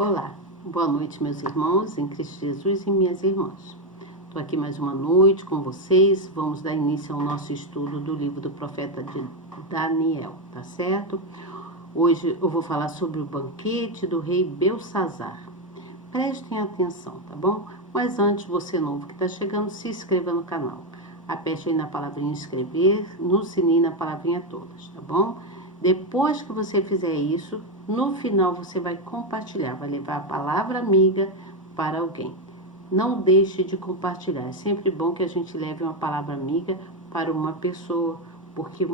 Olá, boa noite, meus irmãos em Cristo Jesus e minhas irmãs. Estou aqui mais uma noite com vocês. Vamos dar início ao nosso estudo do livro do profeta de Daniel, tá certo? Hoje eu vou falar sobre o banquete do rei Belsazar. Prestem atenção, tá bom? Mas antes, você novo que está chegando, se inscreva no canal. Aperte aí na palavrinha inscrever, no sininho na palavrinha todas, tá bom? Depois que você fizer isso, no final você vai compartilhar, vai levar a palavra amiga para alguém. Não deixe de compartilhar. É sempre bom que a gente leve uma palavra amiga para uma pessoa, porque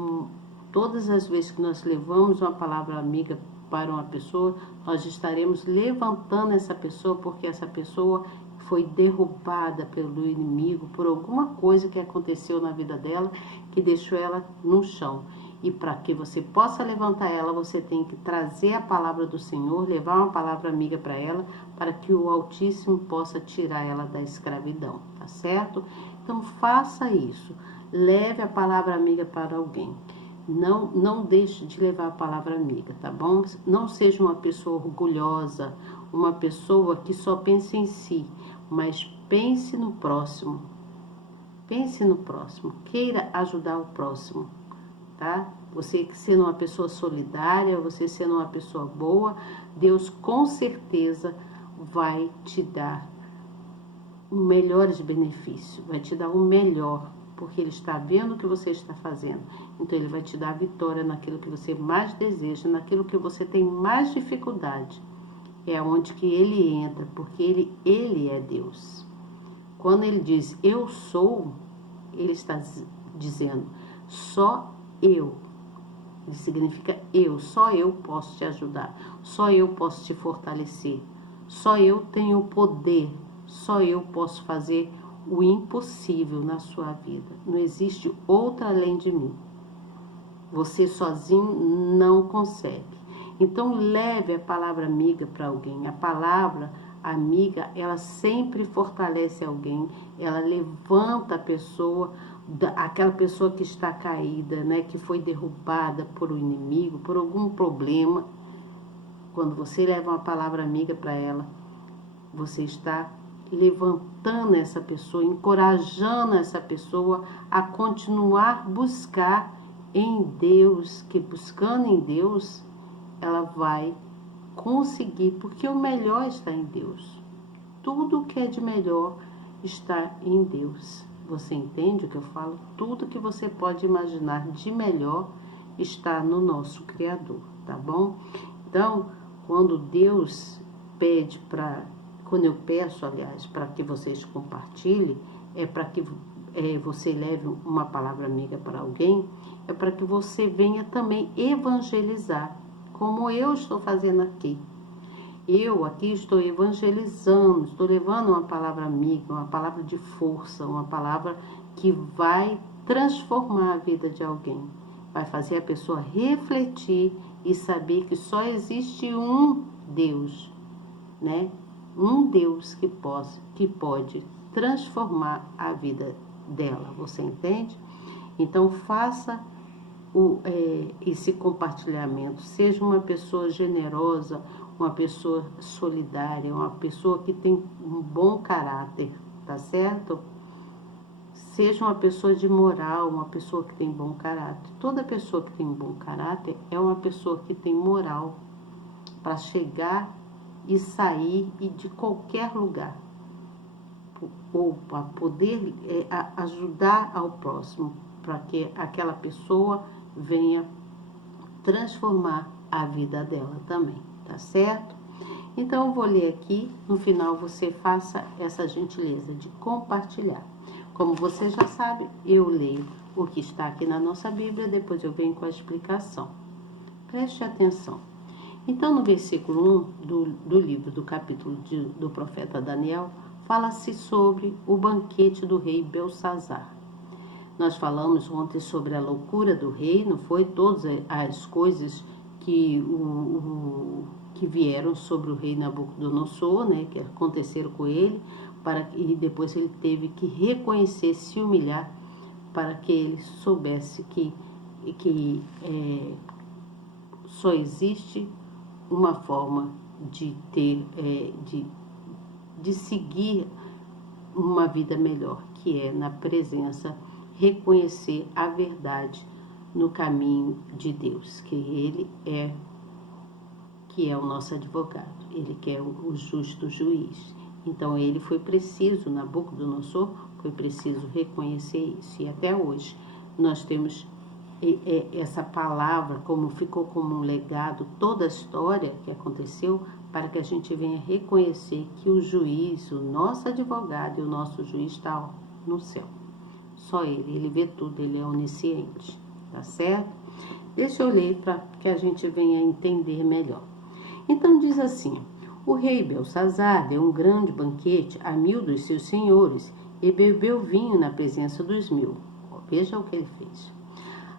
todas as vezes que nós levamos uma palavra amiga para uma pessoa, nós estaremos levantando essa pessoa, porque essa pessoa foi derrubada pelo inimigo por alguma coisa que aconteceu na vida dela, que deixou ela no chão. E para que você possa levantar ela, você tem que trazer a palavra do Senhor, levar uma palavra amiga para ela, para que o Altíssimo possa tirar ela da escravidão, tá certo? Então faça isso, leve a palavra amiga para alguém. Não deixe de levar a palavra amiga, tá bom? Não seja uma pessoa orgulhosa, uma pessoa que só pensa em si, mas pense no próximo. Pense no próximo, queira ajudar o próximo, tá? Você sendo uma pessoa solidária, você sendo uma pessoa boa, Deus com certeza vai te dar melhores benefícios, vai te dar o melhor, porque Ele está vendo o que você está fazendo. Então Ele vai te dar a vitória naquilo que você mais deseja, naquilo que você tem mais dificuldade. É onde que Ele entra, porque Ele é Deus. Quando Ele diz eu sou, Ele está dizendo só eu. Ele significa eu, só eu posso te ajudar, só eu posso te fortalecer, só eu tenho o poder, só eu posso fazer o impossível na sua vida. Não existe outra além de mim. Você sozinho não consegue. Então leve a palavra amiga para alguém. A palavra amiga, ela sempre fortalece alguém, ela levanta a pessoa, aquela pessoa que está caída, né, que foi derrubada por um inimigo, por algum problema. Quando você leva uma palavra amiga para ela, você está levantando essa pessoa, encorajando essa pessoa a continuar buscar em Deus, que buscando em Deus, ela vai conseguir, porque o melhor está em Deus. Tudo que é de melhor está em Deus. Você entende o que eu falo? Tudo que você pode imaginar de melhor está no nosso Criador, tá bom? Então, quando Deus pede quando eu peço, aliás, para que vocês compartilhem, é para que você leve uma palavra amiga para alguém, é para que você venha também evangelizar, como eu estou fazendo aqui. Eu aqui estou evangelizando, estou levando uma palavra amiga, uma palavra de força, uma palavra que vai transformar a vida de alguém. Vai fazer a pessoa refletir e saber que só existe um Deus, né? Um Deus que pode transformar a vida dela, você entende? Então faça esse compartilhamento, seja uma pessoa generosa, uma pessoa solidária, uma pessoa que tem um bom caráter, tá certo? Seja uma pessoa de moral, uma pessoa que tem bom caráter. Toda pessoa que tem um bom caráter é uma pessoa que tem moral para chegar e sair de qualquer lugar, ou para poder ajudar ao próximo, para que aquela pessoa venha transformar a vida dela também, tá certo? Então eu vou ler aqui, no final você faça essa gentileza de compartilhar. Como você já sabe, eu leio o que está aqui na nossa Bíblia, depois eu venho com a explicação. Preste atenção. Então no versículo 1 do livro, do capítulo do profeta Daniel, fala-se sobre o banquete do rei Belsazar. Nós falamos ontem sobre a loucura do rei, não foi? Todas as coisas que vieram sobre o rei Nabucodonosor, né? Que aconteceram com ele, e depois ele teve que reconhecer, se humilhar, para que ele soubesse que só existe uma forma de seguir uma vida melhor, que é na presença, reconhecer a verdade no caminho de Deus, que é o nosso advogado, ele que é o justo juiz. Então ele foi preciso, Nabucodonosor foi preciso reconhecer isso, e até hoje nós temos essa palavra, como ficou como um legado, toda a história que aconteceu, para que a gente venha reconhecer que o juiz, o nosso advogado e o nosso juiz está no céu. Só ele vê tudo, ele é onisciente, tá certo? Deixa eu ler para que a gente venha entender melhor. Então diz assim: o rei Belsazar deu um grande banquete a 1000 dos seus senhores e bebeu vinho na presença dos 1000. Veja o que ele fez.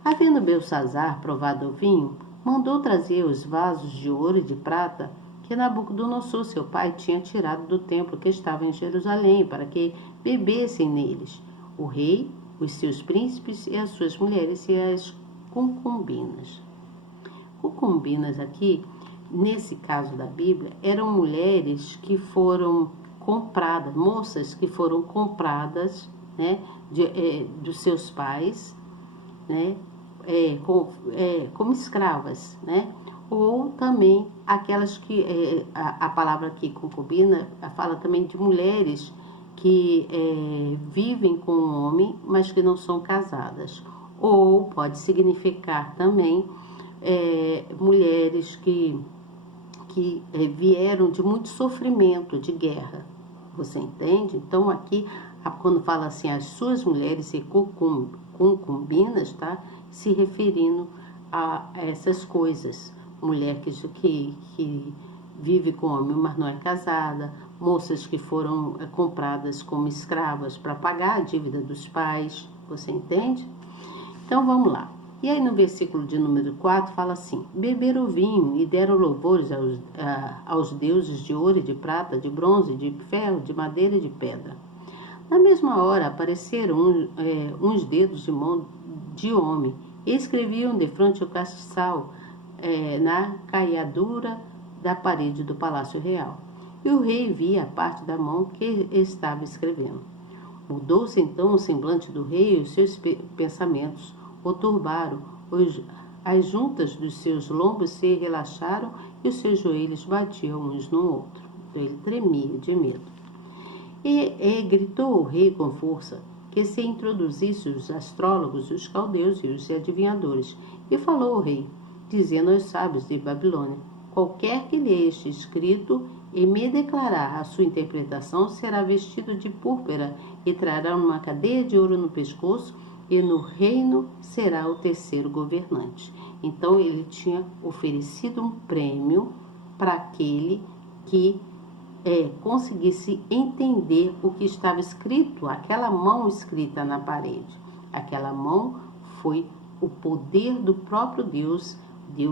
Havendo Belsazar provado o vinho, mandou trazer os vasos de ouro e de prata que Nabucodonosor, seu pai, tinha tirado do templo que estava em Jerusalém, para que bebessem neles o rei, os seus príncipes e as suas mulheres e as concubinas. Concubinas aqui, nesse caso da Bíblia, eram mulheres que foram compradas, moças que foram compradas, né, dos seus pais, né, como escravas, né, ou também aquelas que, a palavra aqui, concubina, fala também de mulheres que vivem com um homem, mas que não são casadas, ou pode significar também mulheres que vieram de muito sofrimento, de guerra, você entende? Então aqui, quando fala assim, as suas mulheres e concubinas, tá se referindo a essas coisas. Mulher que vive com homem, mas não é casada, moças que foram compradas como escravas para pagar a dívida dos pais, você entende? Então vamos lá. E aí no versículo de número 4 fala assim: beberam o vinho e deram louvores aos deuses de ouro e de prata, de bronze, de ferro, de madeira e de pedra. Na mesma hora apareceram uns dedos de mão de homem e escreviam defronte ao castiçal, na caiadura da parede do palácio real. E o rei via a parte da mão que estava escrevendo. Mudou-se então o semblante do rei e os seus pensamentos o turbaram, as juntas dos seus lombos se relaxaram e os seus joelhos batiam uns no outro. Então ele tremia de medo. E gritou o rei com força que se introduzisse os astrólogos, os caldeus e os adivinhadores. E falou o rei, dizendo aos sábios de Babilônia: qualquer que lê este escrito e me declarar a sua interpretação será vestido de púrpura e trará uma cadeia de ouro no pescoço, e no reino será o terceiro governante. Então ele tinha oferecido um prêmio para aquele que conseguisse entender o que estava escrito, aquela mão escrita na parede. Aquela mão foi o poder do próprio Deus,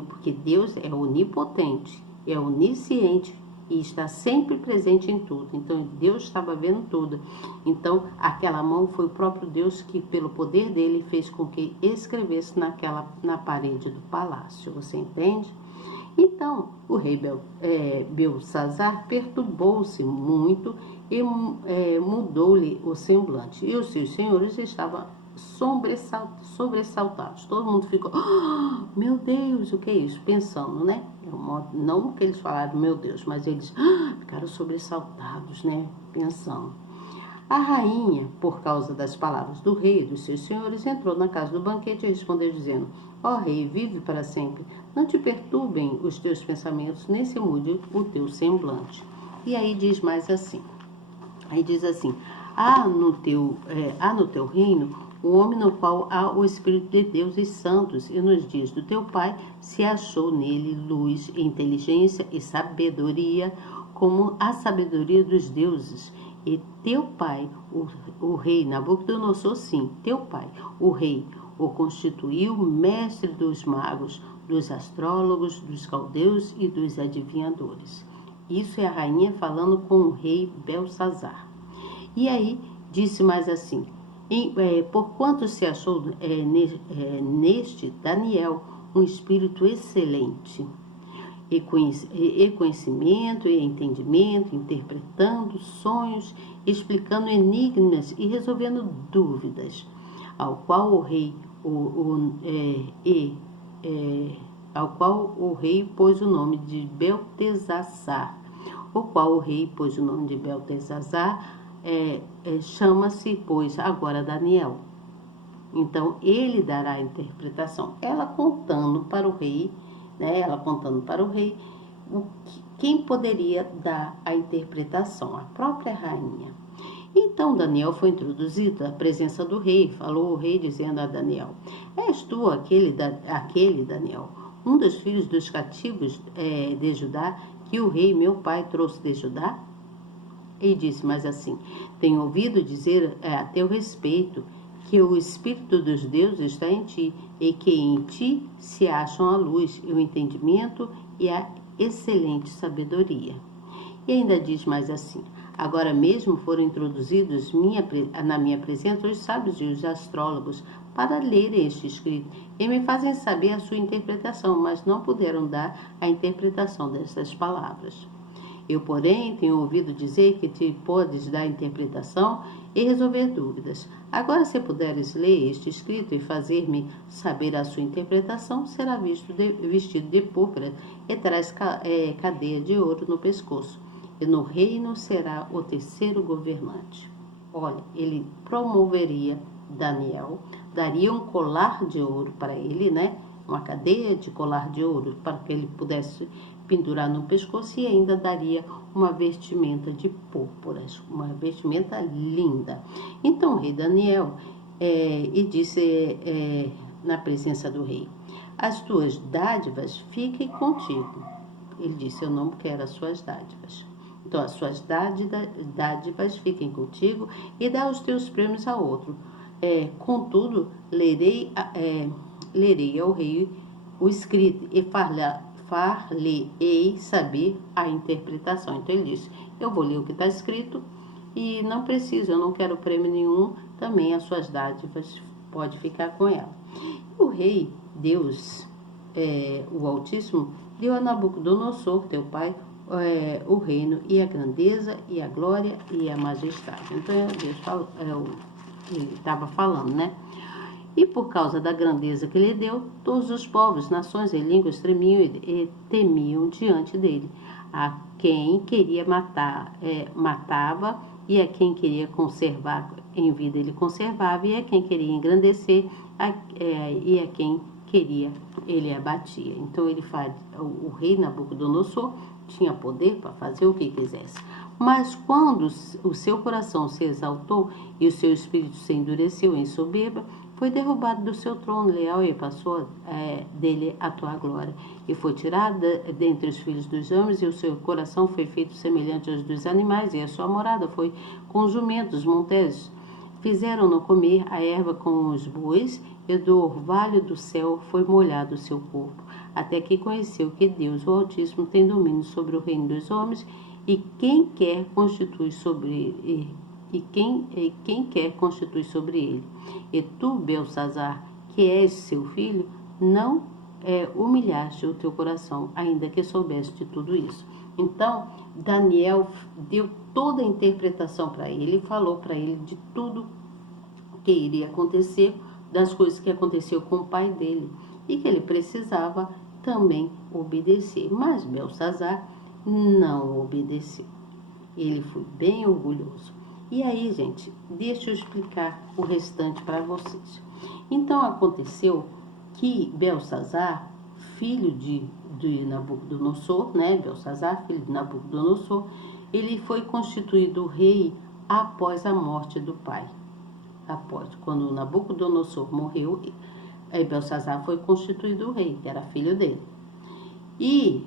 porque Deus é onipotente, é onisciente e está sempre presente em tudo. Então Deus estava vendo tudo. Então aquela mão foi o próprio Deus que, pelo poder dele, fez com que escrevesse na parede do palácio. Você entende? Então o rei Belsazar perturbou-se muito e mudou-lhe o semblante. E os seus senhores estavam sobressaltados. Todo mundo ficou: oh, meu Deus, o que é isso? Pensando, né? Não que eles falaram meu Deus, mas eles ficaram sobressaltados, né? Pensando. A rainha, por causa das palavras do rei e dos seus senhores, entrou na casa do banquete e respondeu dizendo: ó rei, vive para sempre. Não te perturbem os teus pensamentos, nem se mude o teu semblante. E aí diz mais assim. Aí diz assim: há no teu reino o homem no qual há o Espírito de Deus e santos, e nos dias do teu pai se achou nele luz, inteligência e sabedoria, como a sabedoria dos deuses. E teu pai, o rei Nabucodonosor, sim, teu pai, o rei, o constituiu mestre dos magos, dos astrólogos, dos caldeus e dos adivinhadores. Isso é a rainha falando com o rei Belsazar. E aí disse mais assim: porquanto se achou neste Daniel um espírito excelente, e conhecimento e entendimento, interpretando sonhos, explicando enigmas e resolvendo dúvidas, ao qual o rei ao qual o rei pôs o nome de Beltesazar, chama-se, pois, agora Daniel. Então, ele dará a interpretação. Ela contando para o rei, quem poderia dar a interpretação? A própria rainha. Então, Daniel foi introduzido à presença do rei. Falou o rei dizendo a Daniel: és tu aquele Daniel, um dos filhos dos cativos de Judá, que o rei meu pai trouxe de Judá? E disse mais assim: tenho ouvido dizer a teu respeito que o Espírito dos deuses está em ti, e que em ti se acham a luz, e o entendimento e a excelente sabedoria. E ainda diz mais assim: agora mesmo foram introduzidos na minha presença os sábios e os astrólogos para lerem este escrito, e me fazem saber a sua interpretação, mas não puderam dar a interpretação dessas palavras. Eu, porém, tenho ouvido dizer que te podes dar interpretação e resolver dúvidas. Agora, se puderes ler este escrito e fazer-me saber a sua interpretação, será vestido de púrpura e terás cadeia de ouro no pescoço. E no reino será o terceiro governante. Olha, ele promoveria Daniel, daria um colar de ouro para ele, né? Uma cadeia de colar de ouro para que ele pudesse pendurar no pescoço, e ainda daria uma vestimenta de púrpuras, uma vestimenta linda. Então o rei Daniel disse na presença do rei: as tuas dádivas fiquem contigo. Ele disse: eu não quero as suas dádivas. Então as suas dádivas fiquem contigo, e dá os teus prêmios a outro. Contudo, lerei ao rei o escrito e far-lhe-ei saber a interpretação. Então ele disse: eu vou ler o que está escrito e não preciso, eu não quero prêmio nenhum, também as suas dádivas pode ficar com ela. O rei, Deus, o Altíssimo, deu a Nabucodonosor, teu pai, o reino e a grandeza e a glória e a majestade. Então Deus falou, ele estava falando, né? E por causa da grandeza que lhe deu, todos os povos, nações e línguas tremiam e temiam diante dele. A quem queria matar, matava, e a quem queria conservar em vida, ele conservava, e a quem queria engrandecer, e a quem queria, ele abatia. Então o rei Nabucodonosor tinha poder para fazer o que quisesse. Mas quando o seu coração se exaltou e o seu espírito se endureceu em soberba, foi derrubado do seu trono leal e passou dele a tua glória. E foi tirado dentre os filhos dos homens, e o seu coração foi feito semelhante aos dos animais, e a sua morada foi com jumentos, montes. Fizeram-no comer a erva com os bois, e do orvalho do céu foi molhado o seu corpo, até que conheceu que Deus, o Altíssimo, tem domínio sobre o reino dos homens, e quem quer constitui sobre ele. Quem quer constitui sobre ele. E tu, Beltesazar, que és seu filho, não humilhaste o teu coração, ainda que soubeste de tudo isso. Então, Daniel deu toda a interpretação para ele, falou para ele de tudo que iria acontecer, das coisas que aconteceu com o pai dele, e que ele precisava também obedecer. Mas Beltesazar não obedeceu. Ele foi bem orgulhoso. E aí, gente, deixa eu explicar o restante para vocês. Então, aconteceu que Beltesazar, filho de Nabucodonosor, né? Beltesazar, filho de Nabucodonosor, ele foi constituído rei após a morte do pai. Quando Nabucodonosor morreu, Beltesazar foi constituído rei, que era filho dele. E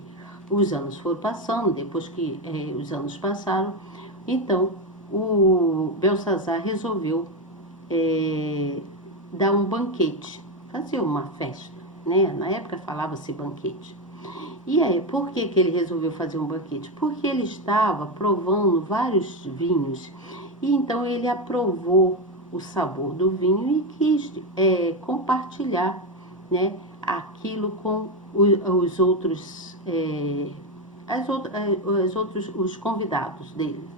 os anos foram passando, depois que os anos passaram, então o Beltesazar resolveu dar um banquete, fazer uma festa, né? Na época falava-se banquete. E aí, por que ele resolveu fazer um banquete? Porque ele estava provando vários vinhos, e então ele aprovou o sabor do vinho e quis compartilhar, né, aquilo com os outros, os convidados dele.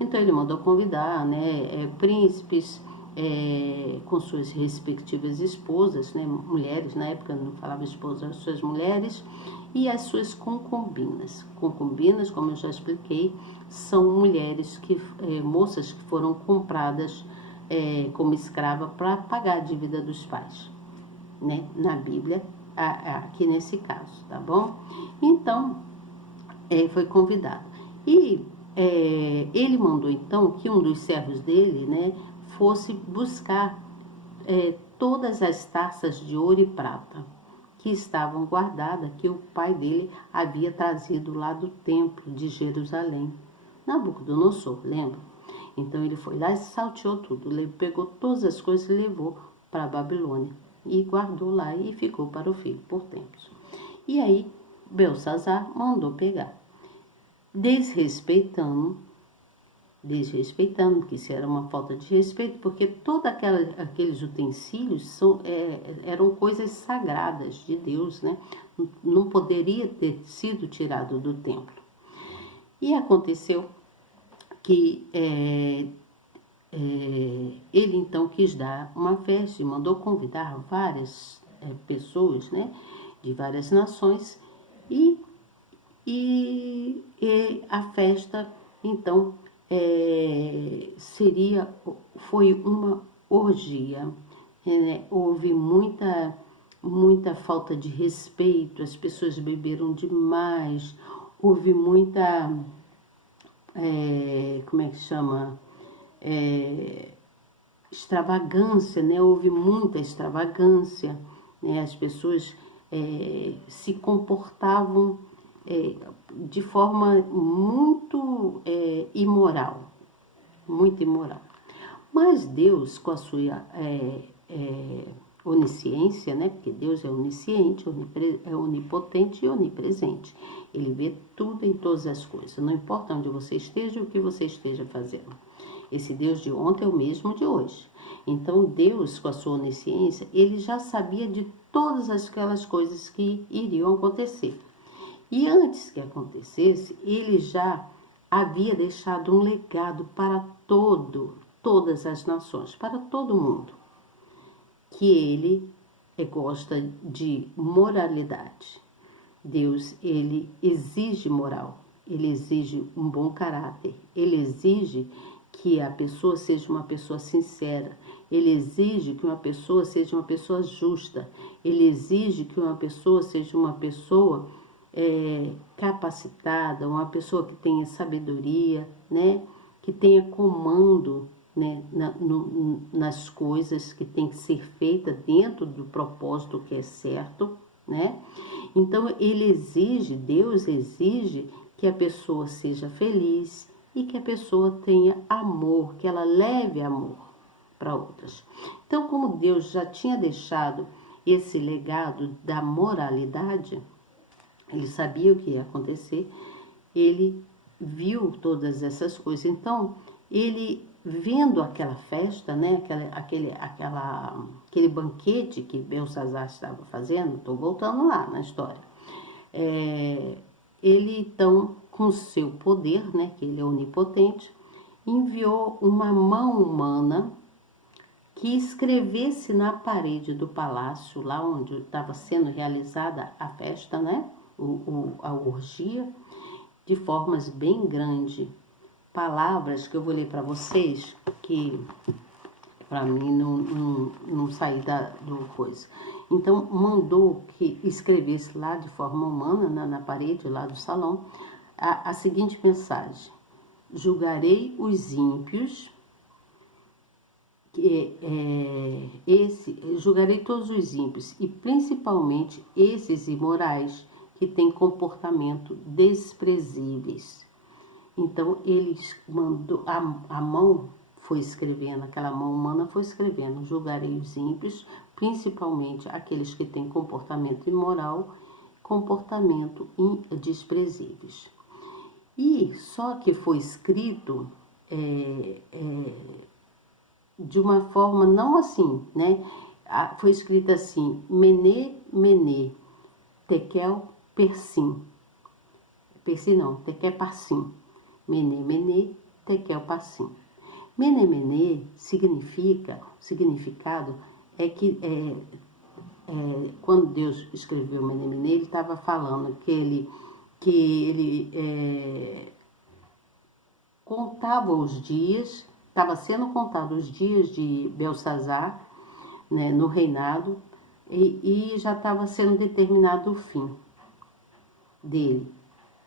Então ele mandou convidar, né, príncipes com suas respectivas esposas, né, mulheres, na época não falava esposa, as suas mulheres, e as suas concubinas. Concubinas, como eu já expliquei, são mulheres moças que foram compradas como escrava para pagar a dívida dos pais, né, na Bíblia, aqui nesse caso, tá bom? Então, foi convidado. E ele mandou então que um dos servos dele, né, fosse buscar todas as taças de ouro e prata que estavam guardadas, que o pai dele havia trazido lá do templo de Jerusalém. Nabucodonosor, lembra? Então ele foi lá e salteou tudo, ele pegou todas as coisas e levou para a Babilônia e guardou lá e ficou para o filho por tempos. E aí Belsazar mandou pegar, desrespeitando, que isso era uma falta de respeito, porque todos aqueles utensílios eram coisas sagradas de Deus, né? Não poderia ter sido tirado do templo. E aconteceu que ele então quis dar uma festa e mandou convidar várias pessoas, né, de várias nações, e a festa então foi uma orgia, né? Houve muita falta de respeito, as pessoas beberam demais, houve muita, como é que chama, extravagância, né? Houve muita extravagância, né? As pessoas se comportavam de forma muito imoral, muito imoral. Mas Deus, com a sua onisciência, né? Porque Deus é onisciente, é onipotente e onipresente. Ele vê tudo em todas as coisas, não importa onde você esteja e o que você esteja fazendo. Esse Deus de ontem é o mesmo de hoje. Então Deus, com a sua onisciência, ele já sabia de todas aquelas coisas que iriam acontecer. E antes que acontecesse, ele já havia deixado um legado para todas as nações, para todo mundo, que ele gosta de moralidade. Deus, ele exige moral, ele exige um bom caráter, ele exige que a pessoa seja uma pessoa sincera, ele exige que uma pessoa seja uma pessoa justa, ele exige que uma pessoa seja uma pessoa capacitada, uma pessoa que tenha sabedoria, né? Que tenha comando, né? Nas coisas que tem que ser feita dentro do propósito que é certo, né? Então Deus exige que a pessoa seja feliz e que a pessoa tenha amor, que ela leve amor para outras. Então, como Deus já tinha deixado esse legado da moralidade, ele sabia o que ia acontecer, ele viu todas essas coisas. Então, ele vendo aquela festa, né, aquele banquete que Belsazar estava fazendo, estou voltando lá na história, ele então, com seu poder, né, que ele é onipotente, enviou uma mão humana que escrevesse na parede do palácio, lá onde estava sendo realizada a festa, né, a orgia, de formas bem grandes, palavras que eu vou ler para vocês, que para mim não sair do coisa. Então, mandou que escrevesse lá de forma humana, na parede lá do salão, a seguinte mensagem: julgarei os ímpios, julgarei todos os ímpios, e principalmente esses imorais, que têm comportamento desprezíveis. Então, eles mandou, a mão foi escrevendo, aquela mão humana foi escrevendo: julgarei os ímpios, principalmente aqueles que têm comportamento imoral, comportamento desprezíveis. E só que foi escrito de uma forma não assim, né? foi escrito assim, Mene, Mene, Tekel, Persim. Persim não, Tekel, Parsim. Mene, Mene, Tekel, Parsim. Mene, Mene significa, o significado é que quando Deus escreveu Mene, Mene, ele estava falando que ele contava os dias, estava sendo contado os dias de Belsazar, né, no reinado, e já estava sendo determinado o fim dele,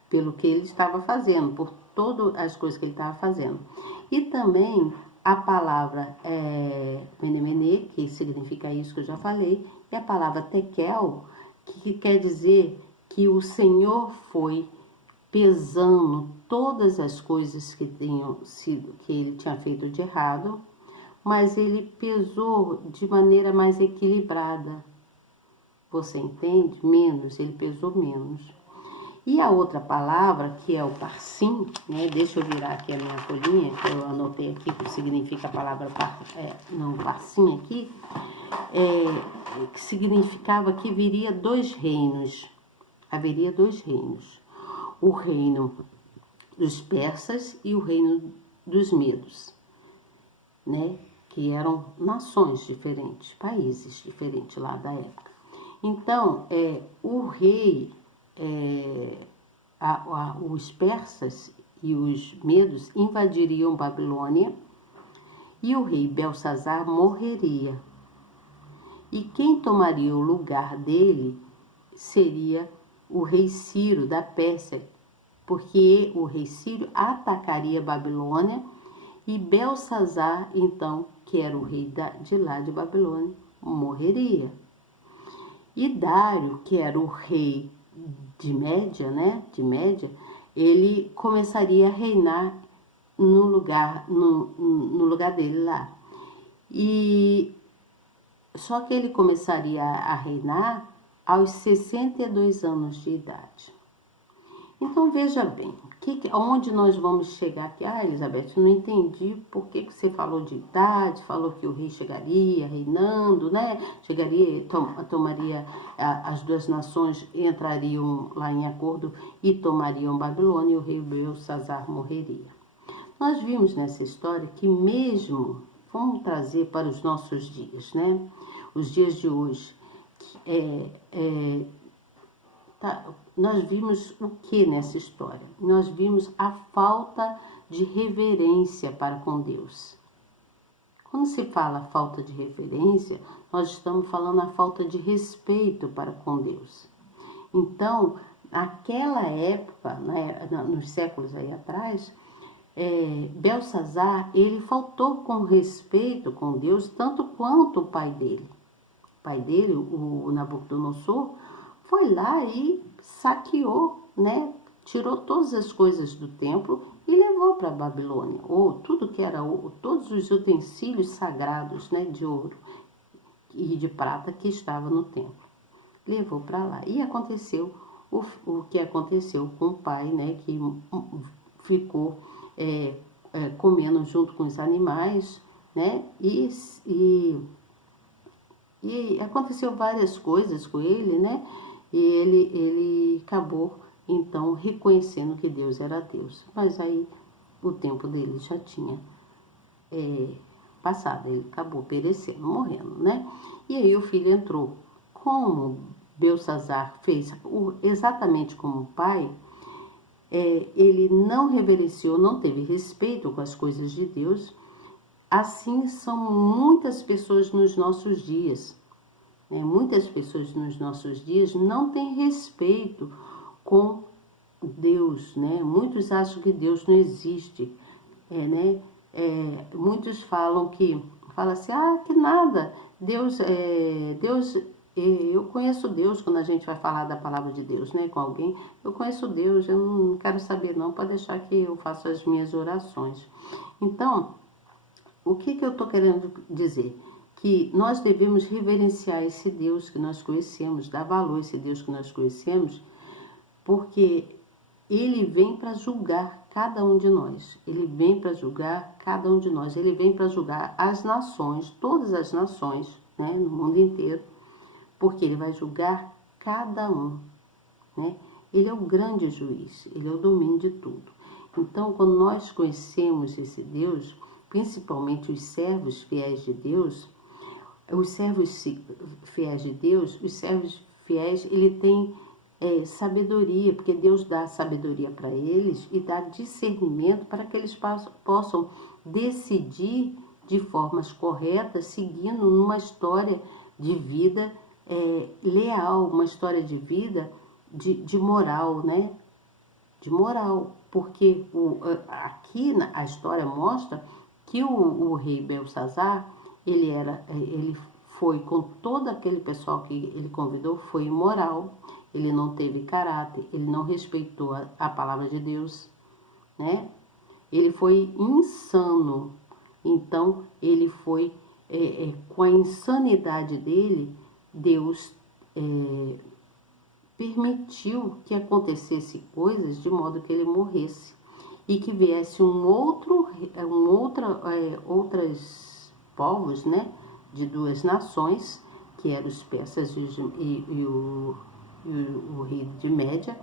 pelo que ele estava fazendo, por todas as coisas que ele estava fazendo. E também a palavra Menemene, que significa isso que eu já falei, e a palavra Tekel, que quer dizer que o Senhor foi pesando todas as coisas que ele tinha feito de errado, mas ele pesou de maneira mais equilibrada. Você entende? Menos, ele pesou menos. E a outra palavra, que é o parsim, né? Deixa eu virar aqui a minha folhinha, que eu anotei aqui que significa a palavra parsim aqui, que significava que viria 2 reinos. Haveria 2 reinos. O reino dos persas e o reino dos medos, né? Que eram nações diferentes, países diferentes lá da época. Então, o rei, os persas e os medos invadiriam Babilônia e o rei Belsazar morreria. E quem tomaria o lugar dele seria o rei Ciro da Pérsia, porque o rei Ciro atacaria Babilônia e Belsazar, então, que era o rei de lá de Babilônia, morreria. E Dário, que era o rei de Média, né? De Média, ele começaria a reinar no lugar dele lá. E só que ele começaria a reinar aos 62 anos de idade. Então veja bem, onde nós vamos chegar aqui? Elizabeth, não entendi por que você falou de idade, falou que o rei chegaria reinando, né? Chegaria, tomaria, as 2 nações entrariam lá em acordo e tomariam Babilônia e o rei Belsazar morreria. Nós vimos nessa história que mesmo, vamos trazer para os nossos dias, né? Os dias de hoje, nós vimos o que nessa história? Nós vimos a falta de reverência para com Deus. Quando se fala falta de reverência, nós estamos falando a falta de respeito para com Deus. Então, naquela época, né, nos séculos aí atrás, Belsazar, ele faltou com respeito com Deus, tanto quanto o pai dele. O pai dele, o Nabucodonosor, foi lá e saqueou, né? Tirou todas as coisas do templo e levou para a Babilônia, ou tudo que era todos os utensílios sagrados, né, de ouro e de prata que estava no templo. Levou para lá. E aconteceu o que aconteceu com o pai, né, que ficou comendo junto com os animais, né? E aconteceu várias coisas com ele, né? E ele acabou, então, reconhecendo que Deus era Deus. Mas aí o tempo dele já tinha passado, ele acabou perecendo, morrendo, né? E aí o filho entrou. Como Belsazar fez exatamente como o pai, ele não reverenciou, não teve respeito com as coisas de Deus. Assim são muitas pessoas nos nossos dias. Muitas pessoas nos nossos dias não têm respeito com Deus, né? Muitos acham que Deus não existe, né? Muitos falam assim, que nada, Deus, eu conheço Deus. Quando a gente vai falar da palavra de Deus, né, com alguém, eu conheço Deus, eu não quero saber não, pode deixar que eu faça as minhas orações. Então, o que eu estou querendo dizer? Que nós devemos reverenciar esse Deus que nós conhecemos, dar valor a esse Deus que nós conhecemos, porque ele vem para julgar cada um de nós. Ele vem para julgar cada um de nós. Ele vem para julgar as nações, todas as nações, né, no mundo inteiro, porque ele vai julgar cada um, né? Ele é o grande juiz, ele é o domínio de tudo. Então, quando nós conhecemos esse Deus, principalmente os servos fiéis de Deus, os servos fiéis de Deus, os servos fiéis, ele tem sabedoria, porque Deus dá sabedoria para eles e dá discernimento para que eles possam decidir de formas corretas, seguindo uma história de vida leal, uma história de vida de moral, né? De moral, porque aqui a história mostra que o rei Belsazar, ele foi com todo aquele pessoal que ele convidou, foi imoral, ele não teve caráter, ele não respeitou a palavra de Deus, né? Ele foi insano. Então, ele foi, com a insanidade dele, Deus permitiu que acontecesse coisas de modo que ele morresse e que viesse outros povos, né, de duas nações, que eram os persas e o rei de Média,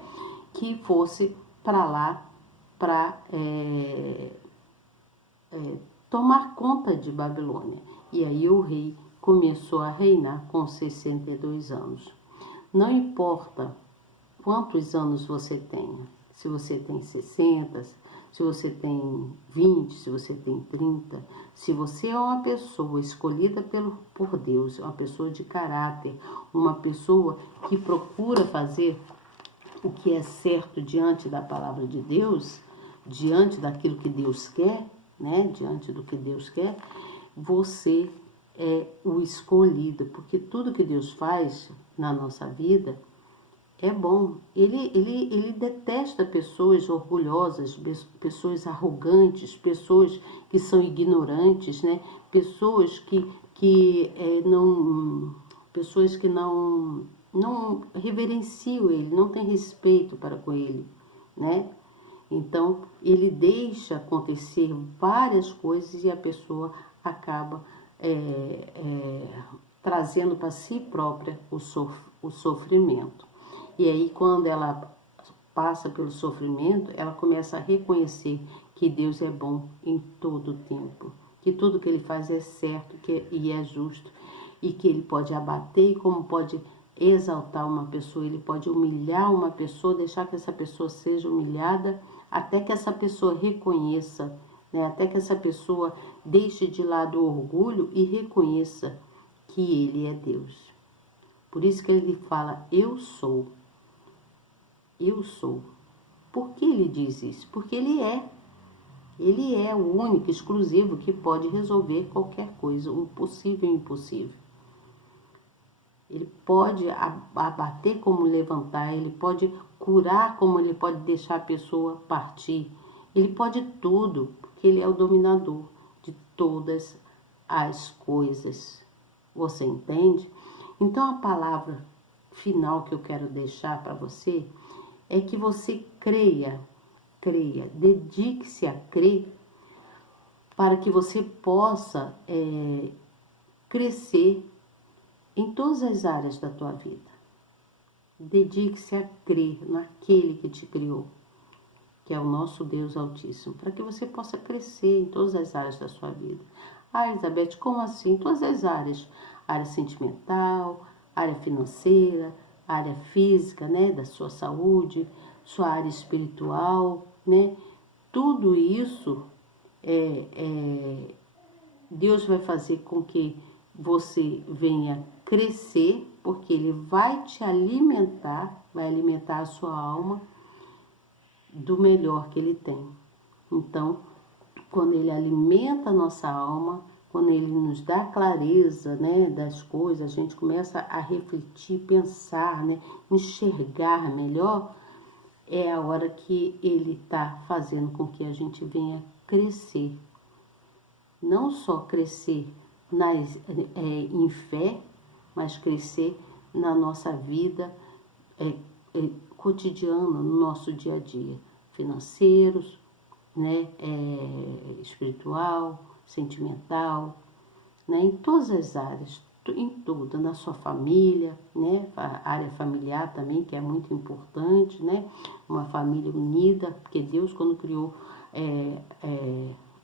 que fosse para lá para tomar conta de Babilônia. E aí o rei começou a reinar com 62 anos. Não importa quantos anos você tenha, se você tem 60, se você tem 20, se você tem 30, se você é uma pessoa escolhida por Deus, uma pessoa de caráter, uma pessoa que procura fazer o que é certo diante da palavra de Deus, diante daquilo que Deus quer, né? Diante do que Deus quer, você é o escolhido, porque tudo que Deus faz na nossa vida é bom. Ele detesta pessoas orgulhosas, pessoas arrogantes, pessoas que são ignorantes, né? Pessoas não reverenciam ele, não têm respeito para com ele, né? Então, ele deixa acontecer várias coisas e a pessoa acaba trazendo para si própria o sofrimento. E aí, quando ela passa pelo sofrimento, ela começa a reconhecer que Deus é bom em todo o tempo, que tudo que ele faz é certo e é justo, e que ele pode abater, como pode exaltar uma pessoa, ele pode humilhar uma pessoa, deixar que essa pessoa seja humilhada, até que essa pessoa reconheça, né? Até que essa pessoa deixe de lado o orgulho e reconheça que ele é Deus. Por isso que ele fala, eu sou. Eu sou. Por que ele diz isso? Porque ele é. Ele é o único, exclusivo, que pode resolver qualquer coisa, o possível e o impossível. Ele pode abater como levantar, ele pode curar como ele pode deixar a pessoa partir. Ele pode tudo, porque ele é o dominador de todas as coisas. Você entende? Então a palavra final que eu quero deixar para você é que você creia, dedique-se a crer para que você possa crescer em todas as áreas da tua vida. Dedique-se a crer naquele que te criou, que é o nosso Deus Altíssimo, para que você possa crescer em todas as áreas da sua vida. Ah, Elizabeth, como assim? Em todas as áreas. Área sentimental, área financeira, área física, né, da sua saúde, sua área espiritual, né? Tudo isso Deus vai fazer com que você venha crescer, porque ele vai te alimentar, vai alimentar a sua alma do melhor que ele tem. Então, quando ele alimenta a nossa alma, quando ele nos dá clareza, né, das coisas, a gente começa a refletir, pensar, né, enxergar melhor, é a hora que ele está fazendo com que a gente venha crescer. Não só crescer em fé, mas crescer na nossa vida cotidiana, no nosso dia a dia, financeiros, né, espiritual, sentimental, né, em todas as áreas. em tudo, na sua família, né? A área familiar também, que é muito importante, né? Uma família unida, porque Deus, quando criou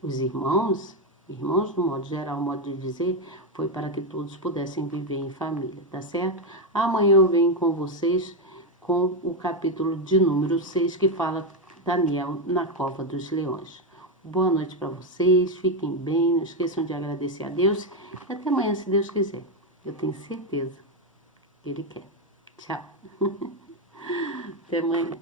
os irmãos, no modo geral, modo de dizer, foi para que todos pudessem viver em família, tá certo? Amanhã eu venho com vocês com o capítulo de número 6, que fala Daniel na cova dos leões. Boa noite para vocês, fiquem bem, não esqueçam de agradecer a Deus e até amanhã, se Deus quiser. Eu tenho certeza que Ele quer. Tchau. Até amanhã.